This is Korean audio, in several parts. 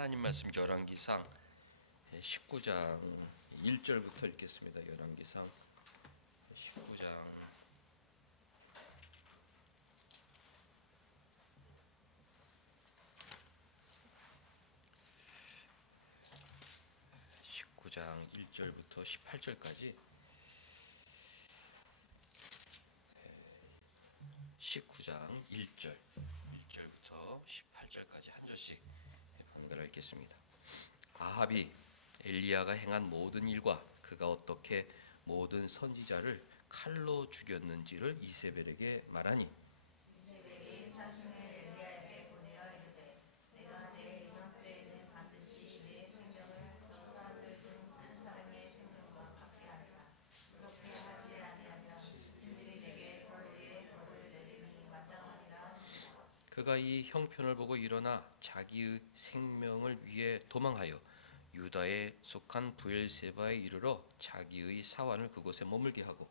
하나님 말씀 열왕기상 19장 1절부터 읽겠습니다. 열왕기상 19장 1절부터 18절까지 19장 1절부터 18절까지 한 절씩 번갈아 읽겠습니다. 아합이 엘리야가 행한 모든 일과 그가 어떻게 모든 선지자를 칼로 죽였는지를 이세벨에게 말하니 이세벨이 사중을 엘리야에게 보내어 이르되 내가 내 이번 때에는 반드시 내 생명을 저 사람들 중 한 사람의 생명과 같게 하리라. 그렇게 하지 아니하면 그들이 내게 벌 위에 벌을 내림이 마땅하니라 하니라. 그가 이 형편을 보고 일어나 자기의 생명을 위해 도망하여 유다에 속한 브엘세바에 이르러 자기의 사환을 그곳에 머물게 하고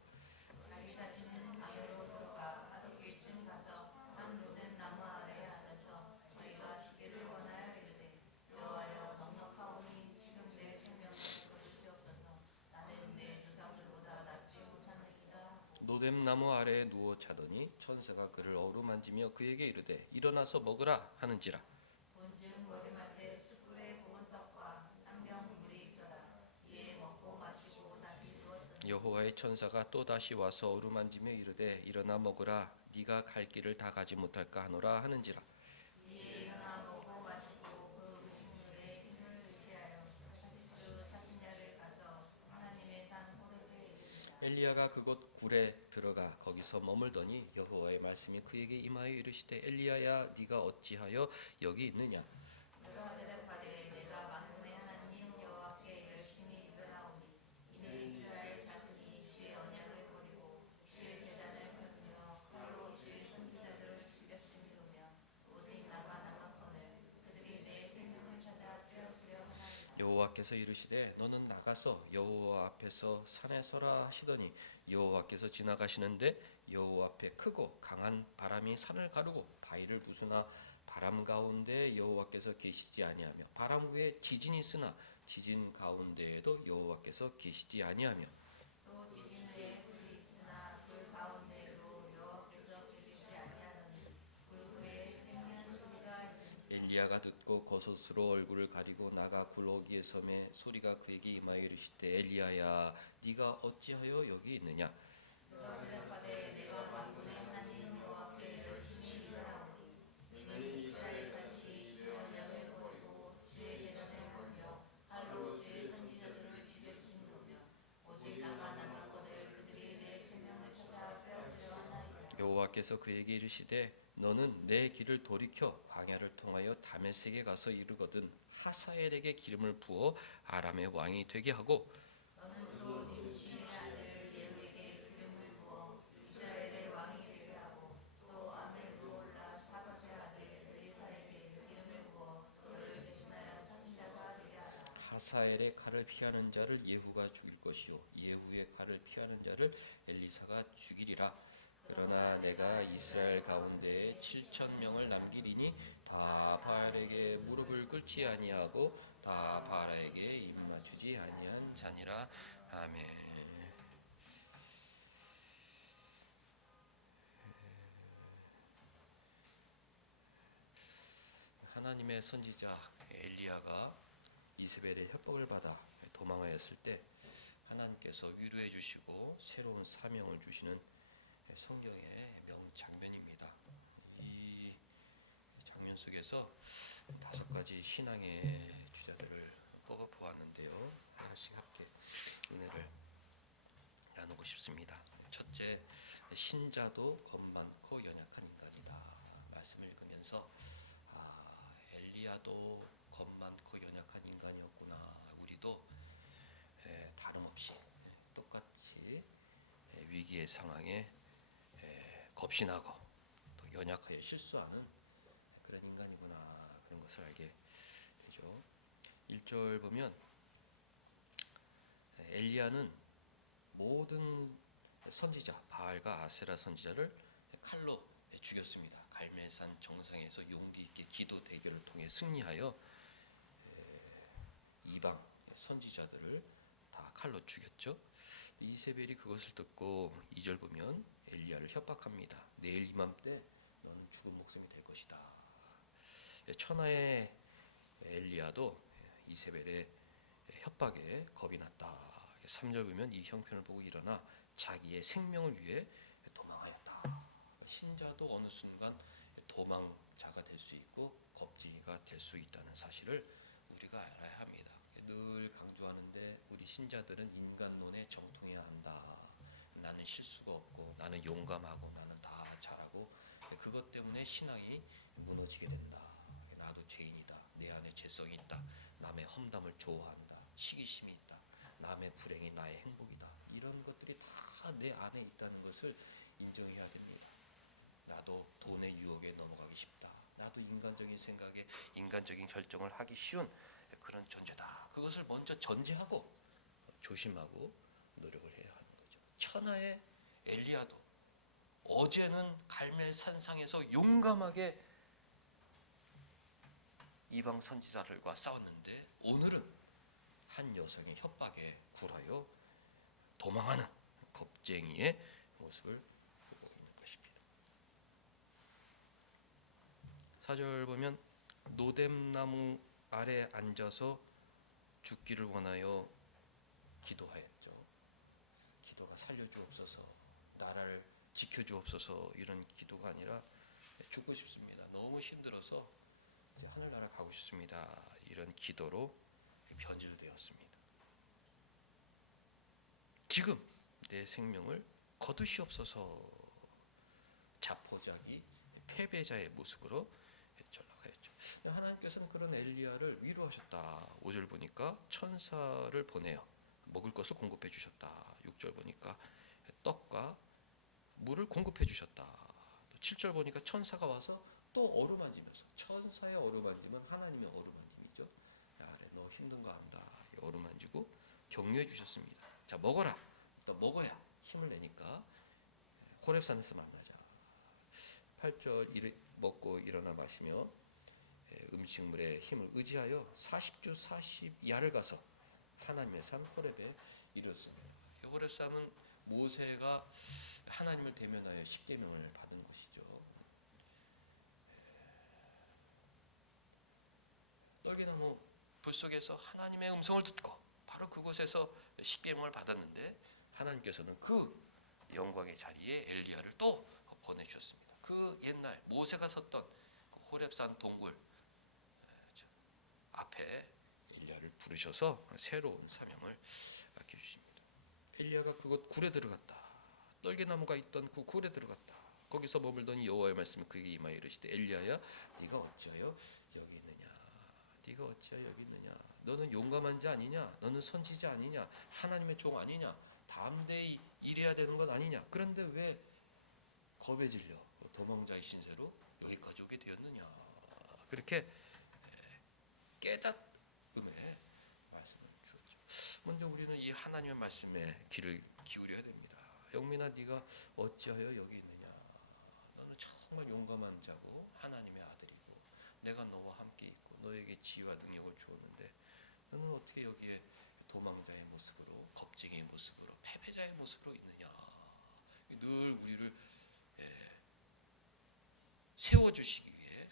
자기 자신은 강으로 들어가 하룻길쯤 가서 한 로뎀 나무 아래에 앉아서 자기가 죽기를 원하여 이르되 여호와여 넉넉하오니 지금 내 생명을 거두시옵소서. 나는 내 조상들보다 낫지 못하느니라. 노뎀 나무 아래에 누워 자더니 천사가 그를 어루만지며 그에게 이르되 일어나서 먹으라 하는지라. 본즉 머리맡에 숯불에 구운 떡과 한 병 물이 있더라. 이에 먹고 마시고 다시 누웠더니 여호와의 천사가 또 다시 와서 어루만지며 이르되 일어나 먹으라 네가 갈 길을 다 가지 못할까 하노라 하는지라. 이에 일어나 먹고 마시고 그 음식물에 힘을 의지하여 40주 40야를 가서 하나님의 산 호렙에 이르니라. 엘리야가 그곳 굴에 들어가 거기서 머물더니 여호와의 말씀이 그에게 임하여 이르시되 엘리야야 네가 어찌하여 여기 있느냐. 그가 대답하되 내가 만군의 하나님 여호와께 열심히 일어나오니 이는 이스라엘 자손이 주의 언약을 버리고 주의 제단을 밟으며 칼로 주의 선지자들을 죽였음이로며 오직 나만 남았거늘 그들이 내 생명을 찾아 빼앗으려 하나이다. 여호와께서 이르시되 너는 나가서 여호와 앞에서 산에 서라 하시더니 여호와께서 지나가시는데 여호와 앞에 크고 강한 바람이 산을 가르고 바위를 부수나 바람 가운데 여호와께서 계시지 아니하며 바람 위에 지진이 있으나 지진 가운데에도 여호와께서 계시지 아니하며 또 지진 후에 불이 있으나 불 가운데에도 여호와께서 계시지 아니하더니 불 후에 생명 소리가 있으니 엘리야가 듣고 겉옷으로 얼굴을 가리고 나가 굴러기에 섬에 소리가 그에게 임하여 이르시되 엘리야야 네가 어찌하여 여기 있느냐. 그가 대답하되 내가 만군의 하나님 여호와께 열심히 일어나오니 이는 이스라엘 자손이 주의 언약을 버리고 주의 제단을 밟으며 칼로 주의 선지자들을 죽였음이로며 오직 나만 남았거늘 그들이 내 생명을 찾아 빼앗으려 하나이다. 여호와께서 그에게 이르시되 너는 내 길을 돌이켜 광야를 통하여 다메섹에 가서 이르거든 하사엘에게 기름을 부어 아람의 왕이 되게 하고 너는 또 님시의 아들 예후에게 기름을 부어 이스라엘의 왕이 되게 하고 또 아멜로올라 사밧의 아들 엘리사에게 기름을 부어 너를 대신하여 선지자가 되게 하라. 하사엘의 칼을 피하는 자를 예후가 죽일 것이요 예후의 칼을 피하는 자를 엘리사가 죽이리라. 그러나 내가 이스라엘 가운데에 7,000명을 남기리니 다 바알에게 무릎을 꿇지 아니하고 다 바알에게 입 맞추지 아니한 자니라. 아멘. 하나님의 선지자 엘리야가 이세벨의 협박을 받아 도망하였을 때 하나님께서 위로해 주시고 새로운 사명을 주시는 성경의 명장면입니다. 이 장면 속에서 5가지 신앙의 주제들을 뽑아 보았는데요. 하나씩 함께 은혜를 나누고 싶습니다. 첫째, 신자도 겁 많고 연약한 인간이다. 말씀을 읽으면서 엘리야도 겁 많고 연약한 인간이었구나. 우리도 다름없이 똑같이 위기의 상황에 겁신하고 또 연약하여 실수하는 그런 인간이구나. 그런 것을 알게 되죠. 1절 보면 엘리야는 모든 선지자 바알과 아세라 선지자를 칼로 죽였습니다. 갈멜산 정상에서 용기 있게 기도 대결을 통해 승리하여 선지자들을 다 칼로 죽였죠. 이세벨이 그것을 듣고 2절 보면 엘리야를 협박합니다. 내일 이맘때 너는 죽은 목숨이 될 것이다. 천하의 엘리야도 이세벨의 협박에 겁이 났다. 3절 보면 이 형편을 보고 일어나 자기의 생명을 위해 도망하였다. 신자도 어느 순간 도망자가 될 수 있고 겁쟁이가 될 수 있다는 사실을 우리가 알아야 합니다. 늘 강조하는데 우리 신자들은 인간론에 정통해야 한다. 나는 실수가 없고 나는 용감하고 나는 다 잘하고 그것 때문에 신앙이 무너지게 된다. 나도 죄인이다. 내 안에 죄성이 있다. 남의 험담을 좋아한다. 시기심이 있다. 남의 불행이 나의 행복이다. 이런 것들이 다 내 안에 있다는 것을 인정해야 됩니다. 나도 돈의 유혹에 넘어가기 쉽다. 나도 인간적인 생각에 인간적인 결정을 하기 쉬운 그런 존재다. 그것을 먼저 전제하고 조심하고 노력을 해야 하는 거죠. 천하의 엘리야도 어제는 갈멜 산상에서 용감하게 이방 선지자들과 싸웠는데 오늘은 한 여성의 협박에 굴하여 도망하는 겁쟁이의 모습을 보고 있는 것입니다. 4절 보면 노뎀나무 아래 앉아서 죽기를 원하여 기도하였죠. 기도가 살려주옵소서, 나라를 지켜주옵소서 이런 기도가 아니라 죽고 싶습니다. 너무 힘들어서 이제 하늘나라 가고 싶습니다. 이런 기도로 변질되었습니다. 지금 내 생명을 거두시옵소서. 자포자기 패배자의 모습으로 전락하였죠. 하나님께서는 그런 엘리야를 위로하셨다. 5절 보니까 천사를 보내어 먹을 것을 공급해 주셨다. 6절 보니까 떡과 물을 공급해 주셨다. 7절 보니까 천사가 와서 또 어루만지면서, 천사의 어루만짐은 하나님의 어루만짐이죠. 야, 그래, 너 힘든 거 안다. 어루만지고 격려해 주셨습니다. 자, 먹어라. 또 먹어야 힘을 내니까 호렙산에서 만나자. 8절 먹고 일어나 마시며 음식물의 힘을 의지하여 40주 40야를 가서 하나님의 산 호렙에 이르렀습니다. 호렙산은 모세가 하나님을 대면하여 십계명을 받은 곳이죠. 떨기나무 불 속에서 하나님의 음성을 듣고 바로 그곳에서 십계명을 받았는데 하나님께서는 그 영광의 자리에 엘리야를 또 보내주셨습니다. 그 옛날 모세가 섰던 그 호렙산 동굴 앞에 엘리야를 부르셔서 새로운 사명을 맡겨주십니다. 엘리야가 그곳 굴에 들어갔다. 떨기나무가 있던 그 굴에 들어갔다. 거기서 머물더니 여호와의 말씀이 그에게 임하여 이르시되 엘리야야, 네가 어찌하여 여기 있느냐? 네가 어찌하여 여기 있느냐? 너는 용감한 자 아니냐? 너는 선지자 아니냐? 하나님의 종 아니냐? 담대히 일해야 되는 것 아니냐? 그런데 왜 겁에 질려 도망자의 신세로 여기까지 오게 되었느냐? 그렇게 깨닫음의 말씀을 주었죠. 먼저 우리는 이 하나님의 말씀에 귀를 기울여야 됩니다. 영민아, 네가 어찌하여 여기 있느냐? 너는 정말 용감한 자고 하나님의 아들이고 내가 너와 함께 있고 너에게 지혜와 능력을 주었는데 너는 어떻게 여기에 도망자의 모습으로, 겁쟁이의 모습으로, 패배자의 모습으로 있느냐? 늘 우리를 세워주시기 위해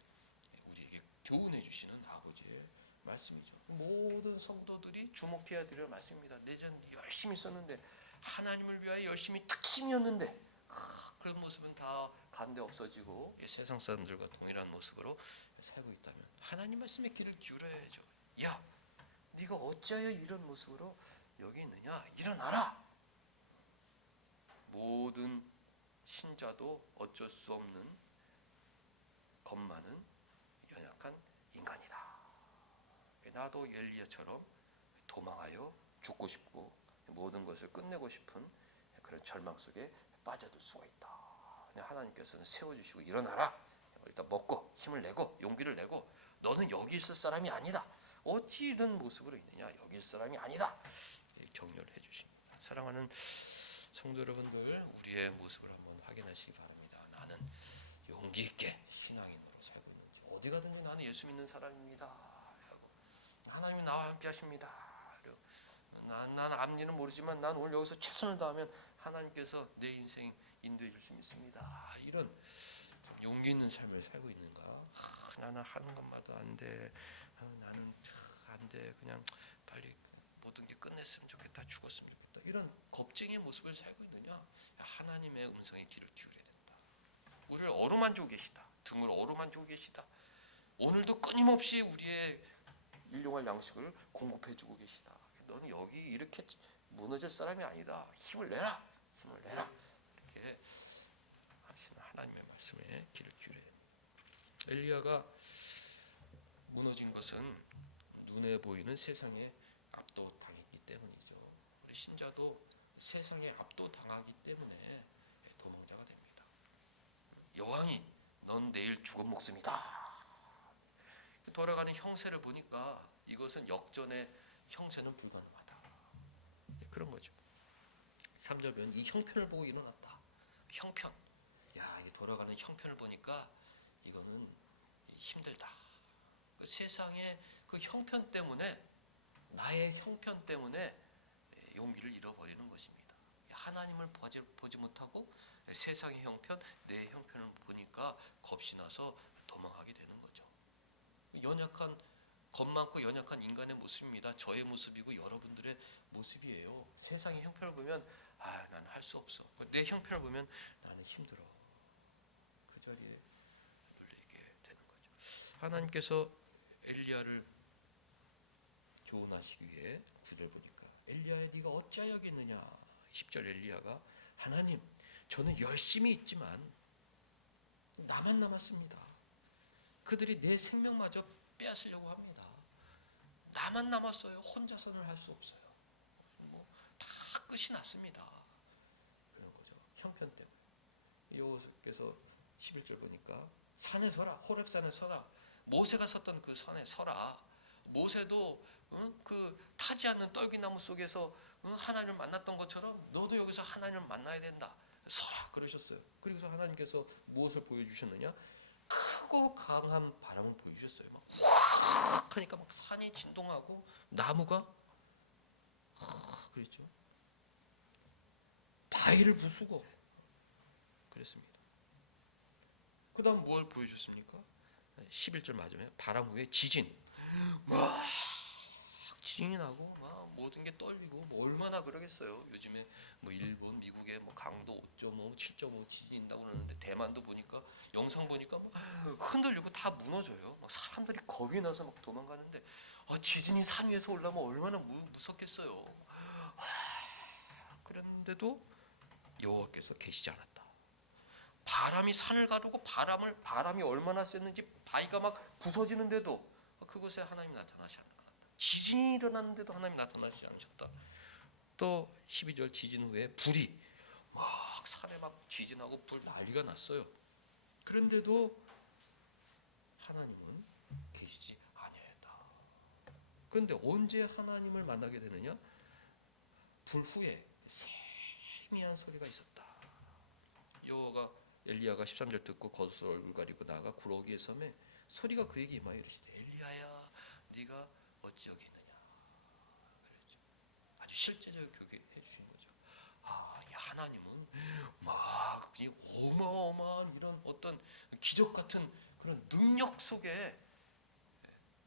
우리에게 교훈해 주시는 아버지의 말씀이죠. 모든 성도들이 주목해야 될 말씀입니다. 내전 열심히 썼는데 하나님을 위하여 열심히 탁심이었는데 그런 모습은 다 간데 없어지고 세상 사람들과 동일한 모습으로 살고 있다면 하나님 말씀에 귀를 기울여야죠. 야, 네가 어찌하여 이런 모습으로 여기 있느냐? 일어나라. 모든 신자도 어쩔 수 없는 겁 많은 연약한 인간이다. 나도 엘리야처럼 도망하여 죽고 싶고 모든 것을 끝내고 싶은 그런 절망 속에 빠져들 수가 있다. 하나님께서는 세워주시고 일어나라. 일단 먹고 힘을 내고 용기를 내고 너는 여기 있을 사람이 아니다. 어찌 이런 모습으로 있느냐? 여기 있을 사람이 아니다. 격려를 해주십니다. 사랑하는 성도 여러분들, 우리의 모습을 한번 확인하시기 바랍니다. 나는 용기 있게 신앙인으로 살고 있는지, 어디 가든지 나는 예수 믿는 사람입니다. 하나님이 나와 함께 하십니다. 난 앞니는 모르지만 난 오늘 여기서 최선을 다하면 하나님께서 내 인생 인도해 줄 수 있습니다. 이런 용기 있는 삶을 살고 있는가? 나는 하는 것마다 안 돼. 나는 안 돼. 그냥 빨리 모든 게 끝냈으면 좋겠다. 죽었으면 좋겠다. 이런 겁쟁이의 모습을 살고 있느냐? 하나님의 음성에 귀를 기울여야 된다. 우리를 어루만지고 계시다. 등을 어루만지고 계시다. 오늘도 끊임없이 우리의 일용할 양식을 공급해주고 계시다. 너는 여기 이렇게 무너질 사람이 아니다. 힘을 내라. 힘을 내라. 이렇게 하시는 하나님의 말씀에 귀를 기울여야 됩니다. 엘리야가 무너진 것은 눈에 보이는 세상에 압도당했기 때문이죠. 우리 신자도 세상에 압도당하기 때문에 도망자가 됩니다. 여왕이 넌 내일 죽은 목숨이다. 돌아가는 형세를 보니까 이것은 역전의 형세는 불가능하다. 그런 거죠. 3절 보면 이 형편을 보고 일어났다. 형편. 야, 이게 돌아가는 형편을 보니까 이거는 힘들다. 그 세상의 그 형편 때문에 나의 형편 때문에 용기를 잃어버리는 것입니다. 하나님을 보지 못하고 세상의 형편, 내 형편을 보니까 겁이 나서 도망하게 되는 거죠. 연약한 겁 많고 연약한 인간의 모습입니다. 저의 모습이고 여러분들의 모습이에요. 세상의 형편을 보면 나는 할 수 없어. 내 형편을 보면 나는 힘들어. 그 자리에 눌리게 되는 거죠. 하나님께서 엘리야를 교훈하시기 위해 9절 보니까 엘리야야 네가 어찌하여겠느냐. 10절 엘리야가 하나님 저는 열심히 있지만 나만 남았습니다. 그들이 내 생명마저 빼앗으려고 합니다. 나만 남았어요. 혼자서는 할 수 없어요. 다 끝이 났습니다. 그런 거죠. 형편 때문에. 여호와께서 11절 보니까 산에 서라. 호렙산에 서라. 모세가 섰던 그 산에 서라. 모세도 그 타지 않는 떨기나무 속에서 하나님을 만났던 것처럼 너도 여기서 하나님을 만나야 된다. 서라 그러셨어요. 그리고서 하나님께서 무엇을 보여주셨느냐? 크고 강한 바람을 보여주셨어요. 막 확 하니까 막 산이 진동하고 나무가 그랬죠. 바위를 부수고 그랬습니다. 그 다음 뭘 보여줬습니까? 11절 맞으면 바람 후에 지진. 막 지진이 나고 막 모든 게 떨리고 얼마나 그러겠어요. 요즘에 일본, 미국에 강도 5.5, 7.5 지진이 난다고 그러는데 대만도 보니까 영상 보니까 흔들리고 다 무너져요. 사람들이 겁이 나서 막 도망가는데 지진이 산 위에서 올라오면 얼마나 무섭겠어요. 그랬는데도 여호와께서 계시지 않았다. 바람이 산을 가르고 바람이 얼마나 셌는지 바위가 막 부서지는데도 그곳에 하나님이 나타나지 않았다. 지진이 일어났는데도 하나님이 나타나지 않으셨다. 또 12절 지진 후에 불이 막 산에 막 지진하고 불 난리가 났어요. 그런데도 하나님은 계시지 아니하였다. 그런데 언제 하나님을 만나게 되느냐? 불 후에 세미한 소리가 있었다. 여호와가 엘리야가 13절 듣고 겉옷을 얼굴 가리고 나아가 구러기의 섬에 소리가 그에게 임하여 이르시되 엘리야야 네가 어찌 여기 있느냐. 그랬죠. 아주 실제적으로 교육해 주신 거죠. 하나님은 막 어마어마한 이런 어떤 기적 같은 그런 능력 속에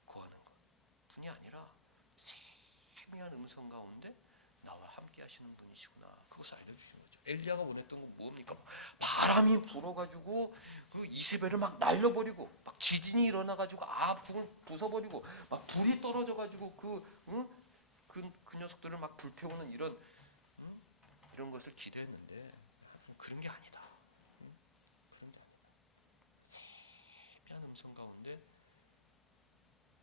거하는 것 뿐이 아니라 세미한 음성 가운데 나와 함께 하시는 분이시구나. 그것을 알려주신 거죠. 엘리야가 원했던 건 뭡니까? 바람이 불어가지고 그 이세벨을 막 날려버리고 막 지진이 일어나가지고 불을 부숴버리고 막 불이 떨어져가지고 그 녀석들을 막 불태우는 이런 것을 기대했는데 그런 게 아니다. 그런 게 아니다. 세미한 음성 가운데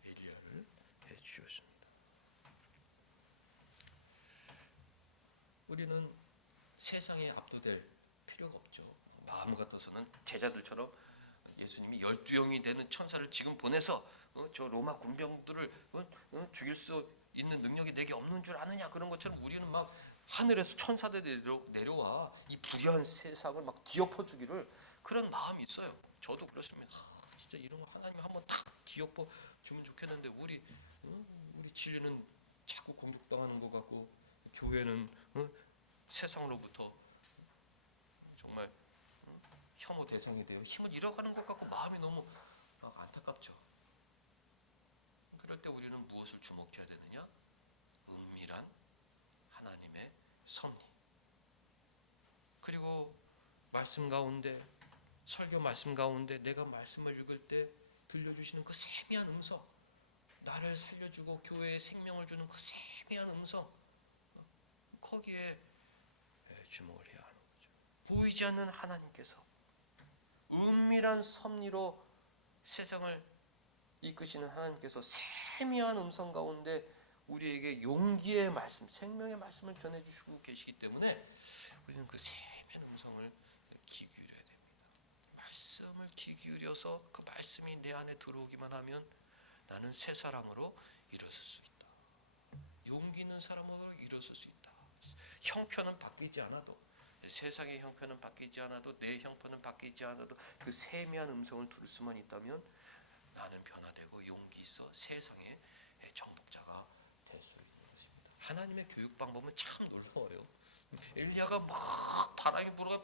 엘리야를 해주셨습니다. 우리는 세상에 압도될 필요가 없죠. 마음 같아서는 제자들처럼 예수님이 12영이 되는 천사를 지금 보내서 저 로마 군병들을 죽일 수 있는 능력이 내게 없는 줄 아느냐 그런 것처럼 우리는 막 하늘에서 천사들이 내려와 이 불의한 세상을 막 뒤엎어 주기를 그런 마음이 있어요. 저도 그렇습니다. 진짜 이런 거 하나님 한번 탁 뒤엎어 주면 좋겠는데 우리 진리는 자꾸 공격 교육당하는 것 같고 교회는 세상으로부터 정말 혐오 대상이 되어 힘을 잃어가는 것 같고 마음이 너무 안타깝죠. 그럴 때 우리는 무엇을 주목해야 되느냐? 은밀한 하나님의 섭리. 그리고 말씀 가운데, 설교 말씀 가운데 내가 말씀을 읽을 때 들려주시는 그 세미한 음성, 나를 살려주고 교회에 생명을 주는 그 세미한 음성, 거기에 주목을 해야 하는 거죠. 보이지 않는 하나님께서 은밀한 섭리로 세상을 이끄시는 하나님께서 세미한 음성 가운데 우리에게 용기의 말씀, 생명의 말씀을 전해주시고 계시기 때문에 우리는 그 세미한 음성을 귀 기울여야 됩니다. 말씀을 귀 기울여서 그 말씀이 내 안에 들어오기만 하면 나는 새 사람으로 일어설 수 있다. 용기 있는 사람으로 일어설 수 있다. 형편은 바뀌지 않아도, 세상의 형편은 바뀌지 않아도, 내 형편은 바뀌지 않아도 그 세미한 음성을 들을 수만 있다면 나는 변화되고 용기 있어 세상의 정복자가 될 수 있는 것입니다. 하나님의 교육 방법은 참 놀라워요. 엘리야가 막 바람이 불어가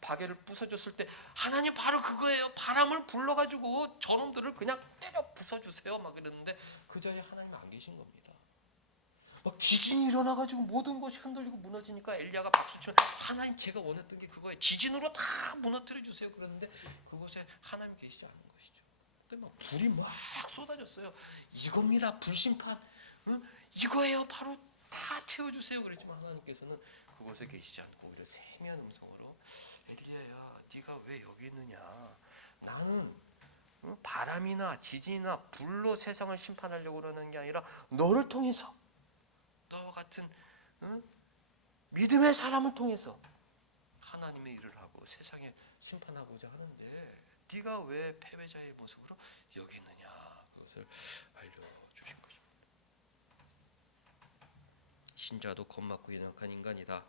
바게를 부숴줬을 때 하나님 바로 그거예요. 바람을 불러가지고 저놈들을 그냥 때려 부숴주세요 막 이랬는데 그 자리에 하나님 안 계신 겁니다. 막 지진이 일어나가지고 모든 것이 흔들리고 무너지니까 엘리야가 박수치면 하나님 제가 원했던 게 그거예요. 지진으로 다 무너뜨려 주세요. 그랬는데 그곳에 하나님 계시지 않은 것이죠. 근데 막 불이 막 쏟아졌어요. 이겁니다. 불심판. 이거예요. 바로 다 태워주세요. 그랬지만 하나님께서는 그곳에 계시지 않고 오히려 세미한 음성으로 엘리야야 네가 왜 여기 있느냐. 나는 바람이나 지진이나 불로 세상을 심판하려고 그러는 게 아니라 너를 통해서 너와 같은 믿음의 사람을 통해서 하나님의 일을 하고 세상에 심판하고자 하는데 네가 왜 패배자의 모습으로 여기 있느냐. 그것을 알려주신 것입니다. 신자도 겁먹고 연약한 인간이다.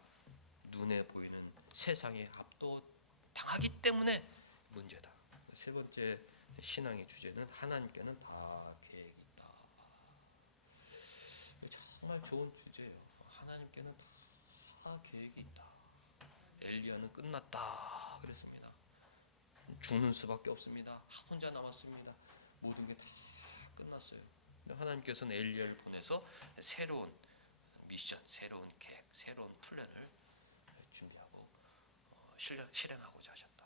눈에 보이는 세상에 압도당하기 때문에 문제다. 세 번째 신앙의 주제는 하나님께는 다 계획이 있다. 정말 좋은 주제예요. 하나님께는 다 계획이 있다. 엘리야는 끝났다 그랬습니다. 죽는 수밖에 없습니다. 혼자 남았습니다. 모든 게 다 끝났어요. 하나님께서는 엘리야를 보내서 새로운 미션, 새로운 계획, 새로운 플랜을 준비하고 실행하고자 하셨다.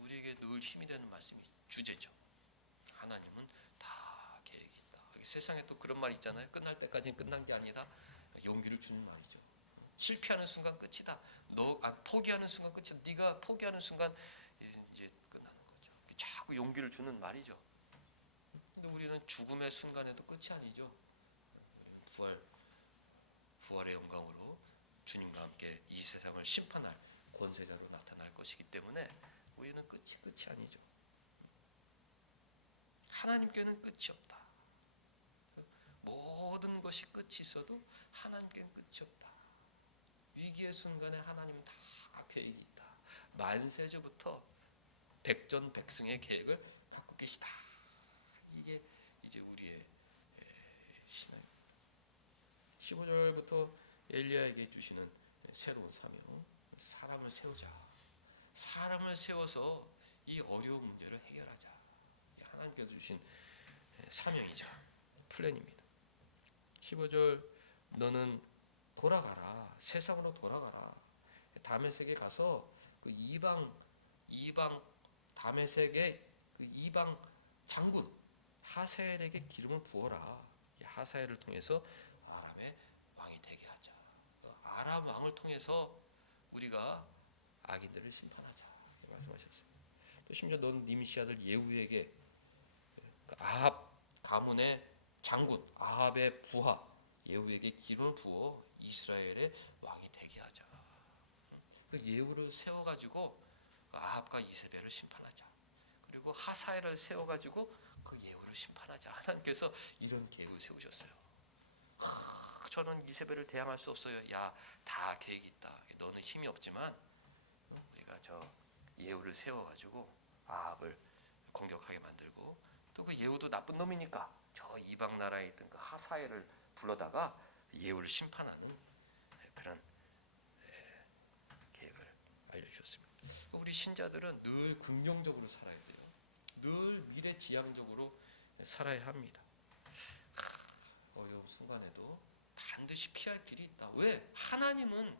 우리에게 늘 힘이 되는 말씀이 주제죠. 하나님은 다 계획이 있다. 세상에 또 그런 말이 있잖아요. 끝날 때까지는 끝난 게 아니다. 용기를 주는 말이죠. 실패하는 순간 끝이다. 포기하는 순간 끝이다. 네가 포기하는 순간 이제 끝나는 거죠. 자꾸 용기를 주는 말이죠. 근데 우리는 죽음의 순간에도 끝이 아니죠. 부활의 영광으로 주님과 함께 이 세상을 심판할 권세자로 나타날 것이기 때문에 우리는 끝이 아니죠. 하나님께는 끝이 없다. 모든 것이 끝이 있어도 하나님께는 끝이 없다. 위기의 순간에 하나님은 다 계획이 있다. 만세제부터 백전백승의 계획을 갖고 계시다. 이게 이제 우리의 신앙. 15절부터 엘리야에게 주시는 새로운 사명. 사람을 세우자. 사람을 세워서 이 어려운 문제를 해결하자. 하나님께서 주신 사명이자 플랜입니다. 15절 너는 돌아가라. 세상으로 돌아가라. 다메섹에 가서 그 이방 다메섹의 그 이방 장군 하사엘에게 기름을 부어라. 하사엘을 통해서 아람의 왕이 되게 하자. 아람 왕을 통해서 우리가 악인들을 심판하자. 말씀하셨어요. 또 심지어 넌 님시 아들 예후에게 아합 가문의 장군 아합의 부하 예후에게 기름을 부어 이스라엘의 왕이 되게 하자. 그 예후를 세워가지고 아합과 이세벨을 심판하자. 그리고 하사엘을 세워가지고 그 예후를 심판하자. 하나님께서 이런 계획을 세우셨어요. 저는 이세벨을 대항할 수 없어요. 야, 다 계획이 있다. 너는 힘이 없지만 우리가 저 예후를 세워가지고 아합을 공격하게 만들고 또 그 예후도 나쁜 놈이니까 저 이방 나라에 있던 그 하사엘을 불러다가 예후를 심판하는 그런 계획을 알려주셨습니다. 우리 신자들은 늘 긍정적으로 살아야 돼요. 늘 미래지향적으로 살아야 합니다. 어려운 순간에도 반드시 피할 길이 있다. 왜? 하나님은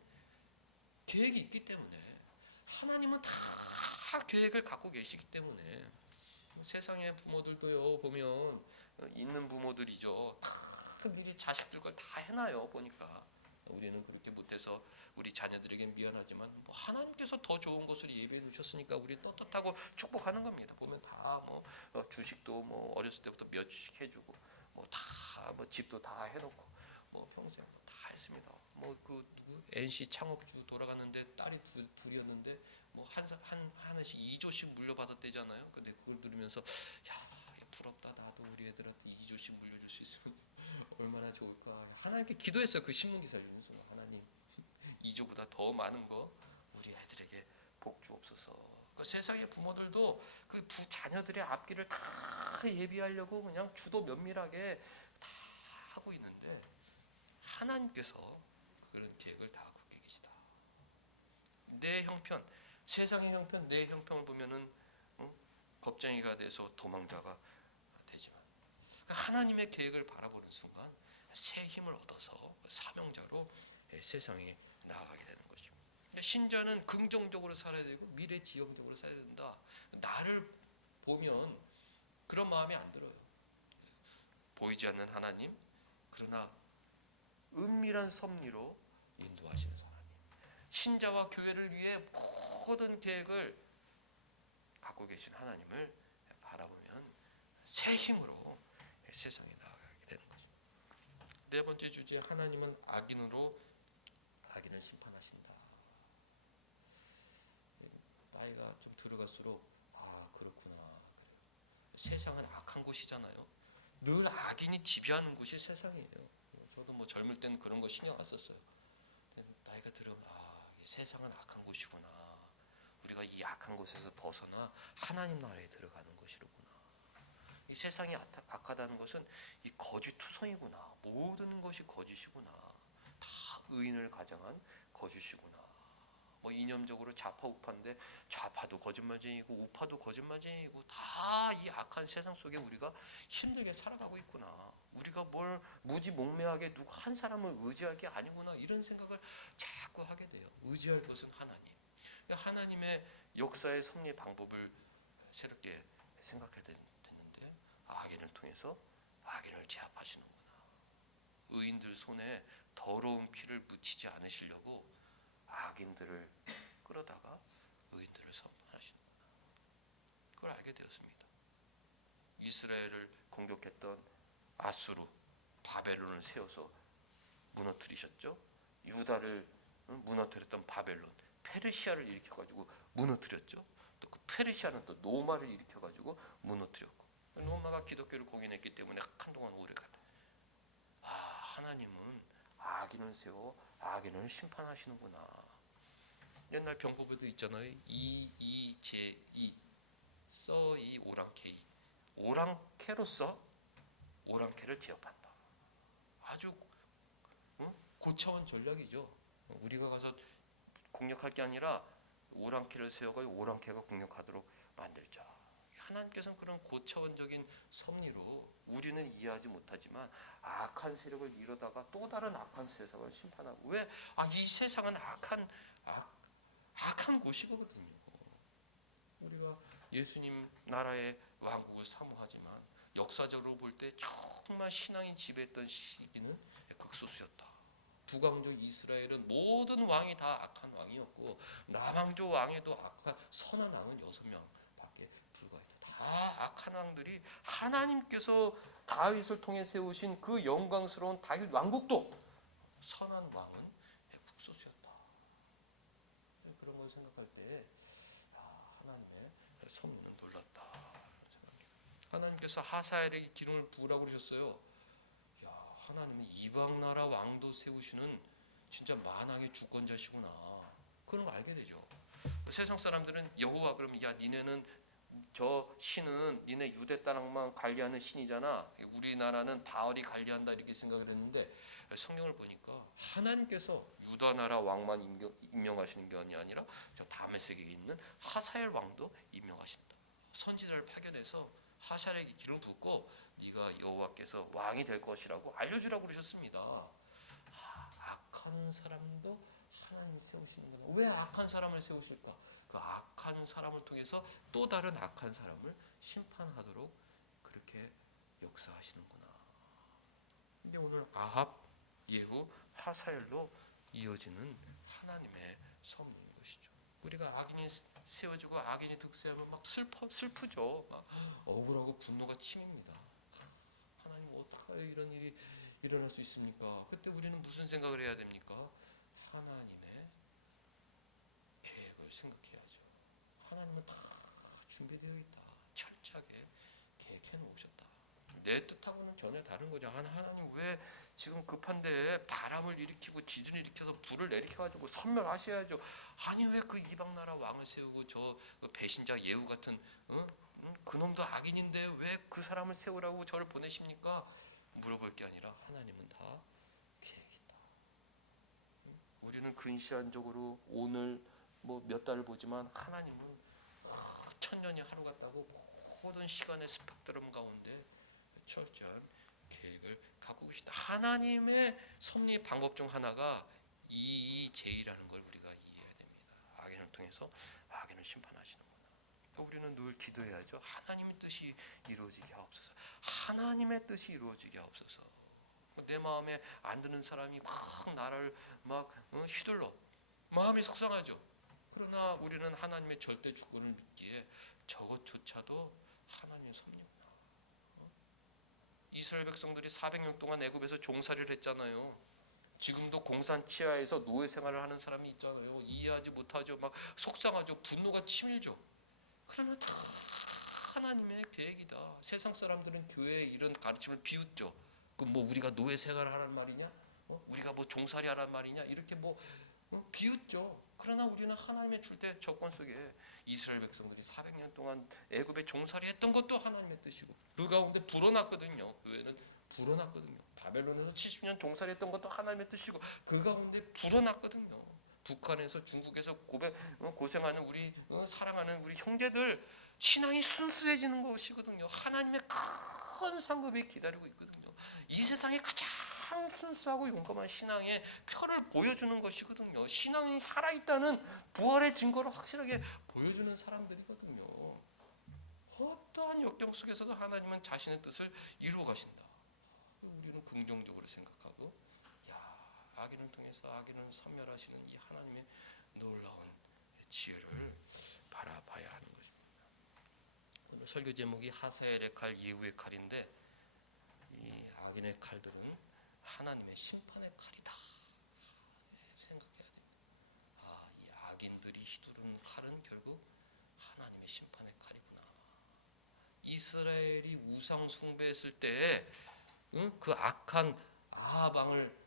계획이 있기 때문에, 하나님은 다 계획을 갖고 계시기 때문에. 세상의 부모들도요, 보면 있는 부모들이죠. 다 미리 자식들 걸 다 해놔요. 보니까 우리는 그렇게 못해서 우리 자녀들에게 미안하지만 뭐 하나님께서 더 좋은 것을 예비해 놓으셨으니까 우리 떳떳하고 축복하는 겁니다. 보면 다 뭐 주식도 뭐 어렸을 때부터 몇 주씩 해주고 뭐 다 뭐 집도 다 해놓고 뭐 평생 다 했습니다. 뭐 그 누구 NC 창업주 돌아갔는데 딸이 둘이었는데 뭐 하나씩 2조씩 물려받았대잖아요. 근데 그걸 들으면서 야, 부럽다. 나도 우리 애들한테 2조씩 물려줄 수 있으면 얼마나 좋을까. 하나님께 기도했어요. 그 신문 기사를 읽는 순간, 하나님 2조보다 더 많은 거 우리 애들에게 복 주옵소서. 그 세상의 부모들도 그 자녀들의 앞길을 다 예비하려고 그냥 주도 면밀하게 다 하고 있는데, 하나님께서 그런 계획을 다 갖고 계시다. 내 형편, 세상의 형편, 내 형편을 보면은 겁쟁이가 돼서 도망자가 되지만, 하나님의 계획을 바라보는 순간 새 힘을 얻어서 사명자로 세상에 나아가게 되는 것입니다. 신자는 긍정적으로 살아야 되고 미래지향적으로 살아야 된다. 나를 보면 그런 마음이 안 들어요. 보이지 않는 하나님, 그러나 은밀한 섭리로 인도하시는 하나님, 신자와 교회를 위해 모든 계획을 갖고 계신 하나님을 바라보면 새 힘으로 세상에 나아가게 되는 것입니다. 네 번째 주제, 하나님은 악인을 심판하신다. 나이가 좀 들어갈수록 그렇구나. 그래요. 세상은 악한 곳이잖아요. 늘 악인이 지배하는 곳이 세상이에요. 저도 뭐 젊을 때는 그런 거 신경 안 썼어요. 나이가 들으면 이 세상은 악한 곳이구나. 우리가 이 악한 곳에서 벗어나 하나님 나라에 들어가는 것이로구나. 이 세상이 악하다는 것은 이 거짓투성이구나. 모든 것이 거짓이구나. 다 의인을 가장한 거짓이구나. 뭐 이념적으로 좌파 우파인데 좌파도 거짓말쟁이고 우파도 거짓말쟁이고 다 이 악한 세상 속에 우리가 힘들게 살아가고 있구나. 우리가 뭘 무지몽매하게 누구 한 사람을 의지할 게 아니구나, 이런 생각을 자꾸 하게 돼요. 의지할 것은 하나님. 하나님의 역사의 섭리 방법을 새롭게 생각해야 되는데, 악인을 통해서 악인을 제압하시는구나. 의인들 손에 더러운 피를 묻히지 않으시려고 악인들을 끌어다가 의인들을 선포하시는구나. 그걸 알게 되었습니다. 이스라엘을 공격했던 아수르, 바벨론을 세워서 무너뜨리셨죠. 유다를 무너뜨렸던 바벨론, 페르시아를 일으켜가지고 무너뜨렸죠. 또 그 페르시아는 또 로마를 일으켜가지고 무너뜨렸고, 로마가 기독교를 공인했기 때문에 한동안 오래 갔다. 하나님은 악인을 세워 악인을 심판하시는구나. 옛날 병법에도 있잖아요. 이제이 써이 오랑캐이, 오랑캐로서 오랑캐를 제압한다. 아주 고차원 전략이죠. 우리가 가서 공격할 게 아니라 오랑캐를 세워가지고 오랑캐가 공격하도록 만들자. 하나님께서는 그런 고차원적인 섭리로 우리는 이해하지 못하지만 악한 세력을 이루다가 또 다른 악한 세상을 심판하고, 왜? 이 세상은 악한 곳이거든요. 우리가 예수님 나라의 왕국을 사모하지만 역사적으로 볼 때 정말 신앙이 지배했던 시기는 극소수였다. 북왕조 이스라엘은 모든 왕이 다 악한 왕이었고, 남왕조 왕에도 악한 선한 왕은 6명밖에 불과했다. 다 악한 왕들이 하나님께서 다윗을 통해 세우신 그 영광스러운 다윗 왕국도 선한 왕은 극소수였다. 그런 걸 생각할 때 하나님의 섭리는 놀랍다. 하나님께서 하사엘에게 기름을 부으라고 그러셨어요. 하나님은 이방 나라 왕도 세우시는 진짜 만왕의 주권자시구나. 그런 거 알게 되죠. 세상 사람들은 여호와 그러면, 야 니네는 저 신은 니네 유대 땅만 관리하는 신이잖아. 우리나라는 바알이 관리한다 이렇게 생각을 했는데 성경을 보니까 하나님께서 유다 나라 왕만 임명하시는 게 아니라 저 다메섹에 있는 하사엘 왕도 임명하신다. 선지자를 파견해서 하사엘에게 기름 붓고 네가 여호와께서 왕이 될 것이라고 알려주라고 그러셨습니다. 악한 사람도 하나님 세우시는 거예요. 왜 악한 사람을 세우실까? 그 악한 사람을 통해서 또 다른 악한 사람을 심판하도록 그렇게 역사하시는구나. 근데 오늘 아합, 예후, 하사엘로 이어지는 하나님의 섭리인 것이죠. 우리가 악인이 세워지고 악인이 득세하면 막 슬프죠. 막 억울하고 분노가 치밉니다. 하나님 어떻게 이런 일이 일어날 수 있습니까? 그때 우리는 무슨 생각을 해야 됩니까? 하나님의 계획을 생각해야죠. 하나님은 다 준비되어 있다. 철저하게 계획해 놓으셨다. 내 뜻하고는 전혀 다른 거죠. 하나님 왜 지금 급한데 바람을 일으키고 지진을 일으켜서 불을 내리켜가지고 선멸하셔야죠. 아니 왜 그 이방 나라 왕을 세우고 저 배신자 예후 같은 그놈도 악인인데 왜 그 사람을 세우라고 저를 보내십니까? 물어볼 게 아니라 하나님은 다 계획이 있다. 우리는 근시안적으로 오늘 뭐 몇 달을 보지만 하나님은 천년이 하루 같다고 모든 시간의 스펙트럼 가운데 철저한 계획을 갖고 계신다. 하나님의 섭리 방법 중 하나가 이제이라는 걸 우리가 이해해야 됩니다. 악인을 통해서 악인을 심판하시는구나. 우리는 늘 기도해야죠. 하나님의 뜻이 이루어지게 하옵소서. 하나님의 뜻이 이루어지게 하옵소서. 내 마음에 안 드는 사람이 막 나를 막 휘둘러 마음이 속상하죠. 그러나 우리는 하나님의 절대 주권을 믿기에 저것조차도 하나님의 섭리구나. 이스라엘 백성들이 400년 동안 애굽에서 종살이를 했잖아요. 지금도 공산 치하에서 노예 생활을 하는 사람이 있잖아요. 이해하지 못하죠. 막 속상하죠. 분노가 치밀죠. 그러나 다 하나님의 계획이다. 세상 사람들은 교회의 이런 가르침을 비웃죠. 그 뭐 우리가 노예 생활을 하란 말이냐? 우리가 뭐 종살이 하란 말이냐? 이렇게 뭐 비웃죠. 그러나 우리는 하나님의 줄대 조건 속에 이스라엘 백성들이 400년 동안 애굽에 종살이 했던 것도 하나님의 뜻이고 그 가운데 불어났거든요. 교회는 불어났거든요. 바벨론에서 70년 종살이 했던 것도 하나님의 뜻이고 그 가운데 불어났거든요. 북한에서 중국에서 고생하는 우리 사랑하는 우리 형제들 신앙이 순수해지는 것이거든요. 하나님의 큰 상급이 기다리고 있거든요. 이 세상에 가장 순수하고 용감한 신앙의 표를 보여주는 것이거든요. 신앙이 살아있다는 부활의 증거를 확실하게 보여주는 사람들이거든요. 어떠한 역경 속에서도 하나님은 자신의 뜻을 이루어 가신다. 우리는 긍정적으로 생각하고 악인을 통해서 악인을 섬멸하시는 이 하나님의 놀라운 지혜를 바라봐야 하는 것입니다. 오늘 설교 제목이 하사엘의 칼, 예후의 칼인데 이 악인의 칼들은 하나님의 심판의 칼이다. 생각해야 됩니다. 이 악인들이 휘두른 칼은 결국 하나님의 심판의 칼이구나. 이스라엘이 우상 숭배했을 때 그 악한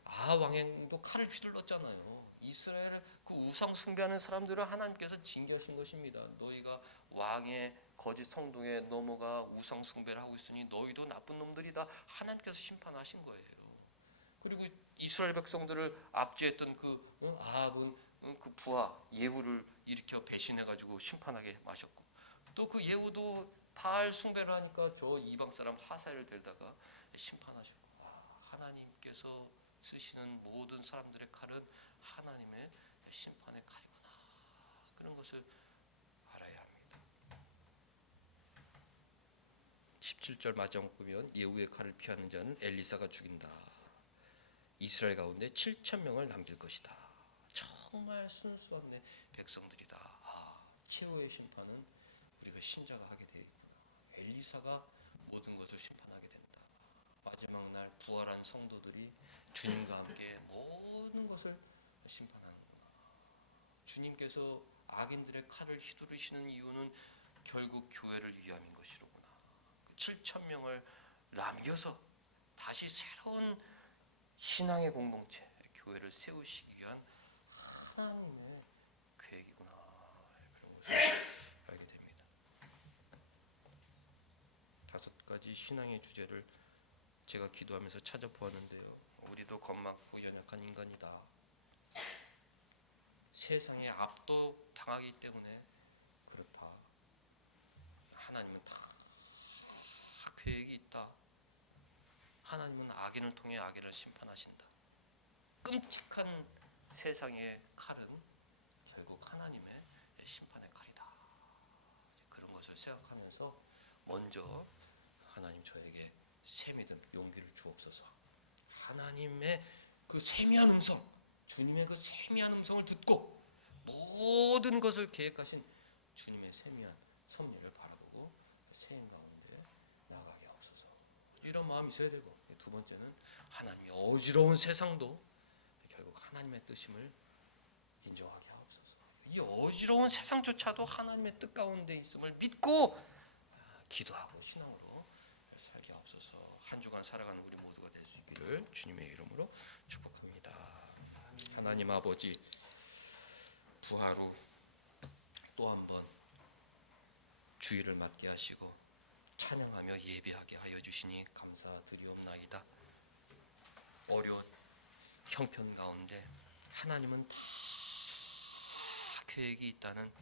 아합왕도 칼을 휘둘렀잖아요. 이스라엘 그 우상 숭배하는 사람들을 하나님께서 징계하신 것입니다. 너희가 왕의 거짓 성도에 넘어가 우상 숭배를 하고 있으니 너희도 나쁜 놈들이다. 하나님께서 심판하신 거예요. 그리고 이스라엘 백성들을 압제했던 그 아합은 그 부하 예후를 일으켜 배신해가지고 심판하게 마셨고 또 그 예후도 바알 숭배를 하니까 저 이방 사람 하사엘을 데려다가 심판하셨고 하나님께서 쓰시는 모든 사람들의 칼은 하나님의 심판의 칼이구나. 그런 것을 알아야 합니다. 17절 마지막 보면 예후의 칼을 피하는 자는 엘리사가 죽인다. 이스라엘 가운데 7,000명을 남길 것이다. 정말 순수한 내 백성들이다. 최후의 심판은 우리가 신자가 하게 되어 있구나. 엘리사가 모든 것을 심판하게 된다. 마지막 날 부활한 성도들이 주님과 함께 모든 것을 심판하는구나. 주님께서 악인들의 칼을 휘두르시는 이유는 결국 교회를 위함인 것이로구나. 7,000명을 남겨서 다시 새로운 신앙의 공동체, 교회를 세우시기 위한 하나님의 계획이구나. 그런 것을 알게 됩니다. 가지 신앙의 주제를 제가 기도하면서 찾아보았는데요. 우리도 겁많고 연약한 인간이다. 세상에 압도당하기 때문에 그렇다. 하나님은 다 계획이 있다. 하나님은 악인을 통해 악인을 심판하신다. 끔찍한 세상의 칼은 결국 하나님의 심판의 칼이다. 그런 것을 생각하면서 먼저 하나님 저에게 새 믿음, 용기를 주옵소서. 하나님의 그 세미한 음성, 주님의 그 세미한 음성을 듣고 모든 것을 계획하신 주님의 세미한 섭리를 바라보고 세임 가운데 나아가게 하옵소서. 이런 마음이 있어야 되고, 두 번째는 하나님의 어지러운 세상도 결국 하나님의 뜻임을 인정하게 하옵소서. 이 어지러운 세상조차도 하나님의 뜻 가운데 있음을 믿고 기도하고 신앙으로 살게 하옵소서. 한 주간 살아가는 우리 모두가 될 수 있기를 주님의 이름으로 축복합니다. 하나님 아버지, 부활 후 또 한 번 주일을 맞게 하시고 찬양하며 예배하게 하여 주시니 감사드리옵나이다. 어려운 형편 가운데 하나님은 다 계획이 있다는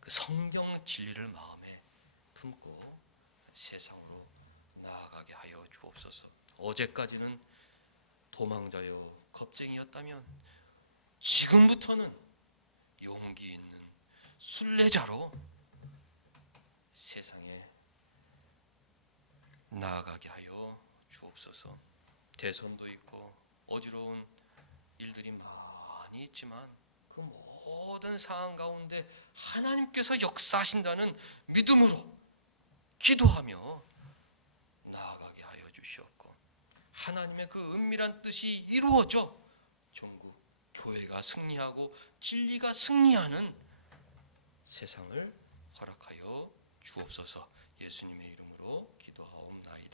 그 성경 진리를 마음에 품고 세상으로 나아가게 하여 주옵소서. 어제까지는 도망자요 겁쟁이였다면 지금부터는 용기 있는 순례자로 세상에 나아가게 하여 주옵소서. 대선도 있고 어지러운 일들이 많이 있지만 그 모든 상황 가운데 하나님께서 역사하신다는 믿음으로 기도하며 나아가게 하여 주시옵고, 하나님의 그 은밀한 뜻이 이루어져 전국 교회가 승리하고 진리가 승리하는 세상을 허락하여 주옵소서. 예수님의 이름으로 기도하옵나이다.